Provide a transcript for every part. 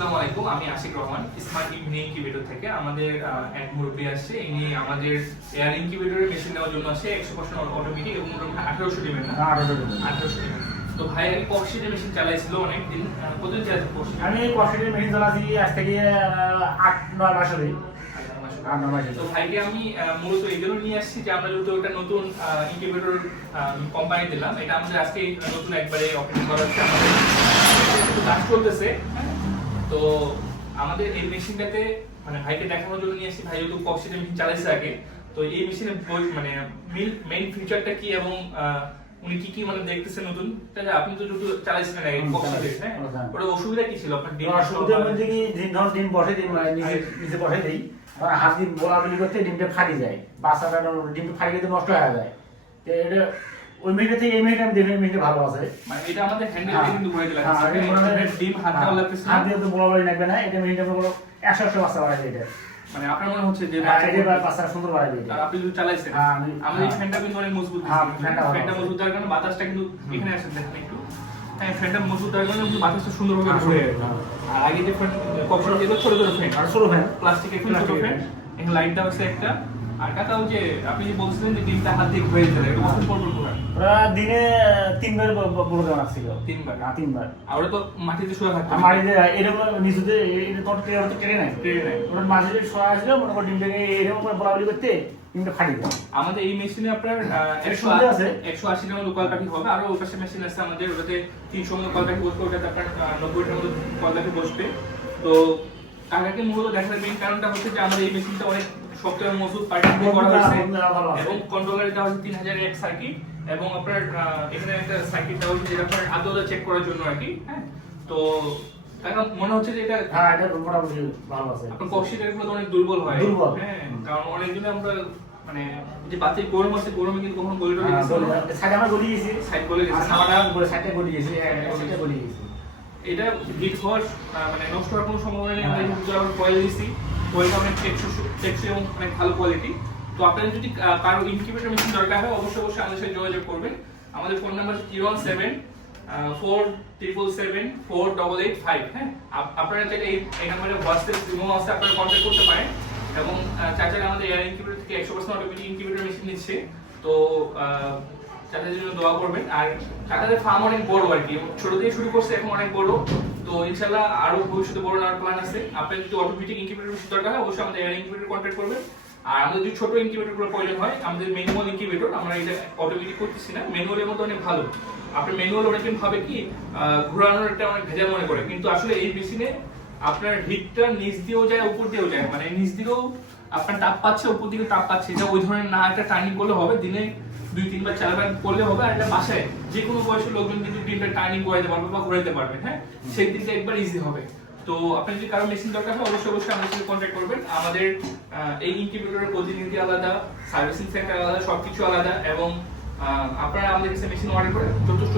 আসসালামু আলাইকুম আমি Ashik Rahman smart evening incubator থেকে আমাদের এক মুরব্বী আসছে ইনি আমাদের এয়ার ইনকিউবেটরের মেশিন নেওয়ার জন্য আসে একশো পার্সেন্ট অটোমেটিক এবং মোটামুটি আঠারোশো ডিমের না? আঠারোশো ডিমের। তো ভাই আগে কক্সিডের মেশিন চালাইছিল অনেকদিন আহ, কতদিন চালাইছে কক্সিড আমি কষ্টের মেশিন চালাচ্ছি আজ থেকে আট নয় মাস নয় তো ভাইকে আমি মূলত এই জন্য নিয়ে আসছি যে আমরা যেহেতু একটা নতুন ইনকিউবেটর কোম্পানি দিলাম এটা আমাদের আজকে নতুন একবারে অপারেটিং করা হচ্ছে। আমাদের কাজ হ্যাঁ? তো আমাদের এই মেশিনটাতে মানে ভাইকে দেখানোর জন্য নিয়ে আসছি ভাই যেহেতু কক্সিডের মেশিন চালাইছে আগে তো এই মেশিনের মানে মিল মেইন ফিচারটা কি এবং উনি কি কি মানে দেখতেছেন নতুন? তাহলে আপনি তো যেহেতু চালাইছিলেন আগে হুম, কক্সিডের হ্যাঁ? হ্যাঁ। ওটা অসুবিধা কি ছিল? আপনার ডিম অসুবিধার মধ্যে কি দিন ধর ডিম বসে দিন মানে নিচে নিচে বসে দিই। তখন হাত দিয়ে বলাবলি করতে ডিমটা ফাটি যায়। বাচ্চাটা ডিমটা ফাটি গেলে নষ্ট হয়ে যায়। তো এটা ওই মিনিটে থেকে এই মিনিটে আমি দেখি মিনিটে ভালো আছে। মানে এটা আমাদের হ্যান্ডেল হ্যাঁ। কিন্তু মনে হয়- ডিম হাত দেওয়া লাগতেছে না। হাত দিয়ে তো বলাবলি লাগবে না এটা মিনিটে বলো একশো একশো বাচ্চা এটা। মানে আপনার মনে হচ্ছে যে হ্যাঁ, বাচ্চা সুন্দর আর আপনি যদি চালাইছেন হ্যাঁ, আমাদের এই। ফ্যানটা কিন্তু অনেক মজবুত হ্যাঁ। ফ্যানটা মজবুত। দেওয়ার কারণে বাতাসটা কিন্তু এখানে দেখেন একটু। হ্যাঁ ফ্যানটা মজবুত দেওয়ার কারণে বাতাসটা সুন্দরভাবে হ্যাঁ, ঘুরে। আর আগে যে ফ্যান যেগুলো ছোট ছোট ফ্যান আর ষোলো ফ্যান ছোট ফ্যান হচ্ছে একটা। আর যে আপনি যে বলছিলেন যে ডিমটা হাত দিয়ে ঘুরে দিতে এটা কখন পর পর ঘোরান ওরা দিনে তিনবার তিনবার? না তিনবার। আর ওরা তো মাটিতে শুয়ে এরকম নিচুতে এটা তো তো নাই। মাঝে শোয়া আসলো মনে করো ডিমটাকে এরকম করে বলাবলি করতে ডিমটা ফাটি যায় আমাদের এই মেশিনে আপনার একশো আছে। একশো আশিটার মতো কল পাখি হবে। আরও ওর পাশে মেশিন আছে আমাদের ওটাতে তিনশো মতো কল পাখি বসবে ওটাতে আপনার নব্বইটার মতো কল পাখি বসবে। তো কাকাকে মূলত দেখার মেইন কারণটা হচ্ছে যে আমাদের এই মেশিনটা অনেক শক্ত এবং মজবুত পার্টি করা হয়েছে। এবং কন্ট্রোলার দেওয়া হচ্ছে তিন হাজারের এক সার্কিট এবং আপনার এখানে একটা সার্কিট দেওয়া হচ্ছে যেটা আপনার আদলে চেক করার জন্য আর কি হ্যাঁ? তো কাকা মনে হচ্ছে যে এটা হ্যাঁ এটা মোটামুটি ভালো আছে। আপনার কক্সিডেরগুলো তো অনেক দুর্বল হয়। দুর্বল। হ্যাঁ কারণ অনেক দিনে আমরা মানে যে বাতি গরম আছে গরমে কিন্তু কখনো গলি টলি হ্যাঁ, গেছে। সাইডে আমরা গলি গেছি। সাইড বলে গেছে। আর সাইডে গলি গেছি। সাইডে গলি গেছি। এটা হিট হওয়ার মানে নষ্ট হওয়ার কোনো সম্ভাবনা নেই। আমরা। কিন্তু আবার কয়েল দিছি। কয়েলটা অনেক টেকসই এবং অনেক ভালো কোয়ালিটি তো আপনাদের যদি কারও ইনকিউবেটর মেশিন দরকার হয়, অবশ্যই অবশ্যই আমাদের সাথে যোগাযোগ করবেন। আমাদের phone number zero one seven four triple seven four double eight five হ্যাঁ? আপ- আপনারা চাইলে এই এই নাম্বারে হোয়াটসঅ্যাপ ইমো আছে আপনারা কন্ট্যাক্ট করতে পারেন। এবং চাচারা আমাদের এয়ার ইনকিউবেটর থেকে একশো পার্সেন্ট অটোমেটিক ইনকিউবেটর মেশিন নিচ্ছে। তো তাদের জন্য দোয়া করবেন। আর কাকাদের ফার্ম অনেক বড় আর কি ছোট থেকে শুরু করছে, এখন অনেক বড়। তো ইনশাল্লাহ আরও ভবিষ্যতে বড় নেওয়ার প্ল্যান আছে। আপনার যদি অটোমেটিক ইনকিউবেটর দরকার হয়, অবশ্যই আমাদের এয়ার ইনকিউবেটর কন্ট্যাক্ট করবেন। আর আমাদের যদি ছোট ইনকিউবেটরগুলো প্রয়োজন হয়, আমাদের ম্যানুয়াল ইনকিউবেটর আমরা এটা অটোমেটিক করতেছি না। ম্যানুয়ালের মতো অনেক ভালো। আপনার ম্যানুয়াল অনেকজন ভাবে কি ঘোরানোর একটা অনেক ভেজাল মনে করে। কিন্তু আসলে এই মেশিনে আপনার হিটটা নিচ দিয়েও যায়, উপর দিয়েও যায়। মানে নিচ দিকেও আপনার তাপ পাচ্ছে, উপর দিকে তাপ পাচ্ছে। এটা ওই ধরনের না একটা টার্নিং করলে হবে। দিনে দুই তিনবার চারবার করলে হবে আর এটা বাসায় যে কোনো বয়সের লোকজন কিন্তু তিনটা টার্নিং করাইতে পারবে বা ঘোরাইতে পারবে হ্যাঁ? সেই দিনটা একবার ইজি হবে। তো আপনি যদি কারও মেশিন দরকার হয় অবশ্যই অবশ্যই আমাদের সাথে কন্ট্যাক্ট করবেন। আমাদের এই ইনকিউবেটরের প্রতিনিধি আলাদা সার্ভিসিং সেন্টার আলাদা সবকিছু আলাদা এবং আপনারা আমাদের কাছে মেশিন অর্ডার করে যথেষ্ট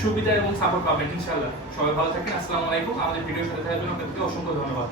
সুবিধা এবং সাপোর্ট পাবেন ইনশাআল্লাহ। সবাই ভালো থাকেন আসসালামু আলাইকুম। আমাদের ভিডিওর সাথে থাকার জন্য আপনাদেরকে অসংখ্য ধন্যবাদ।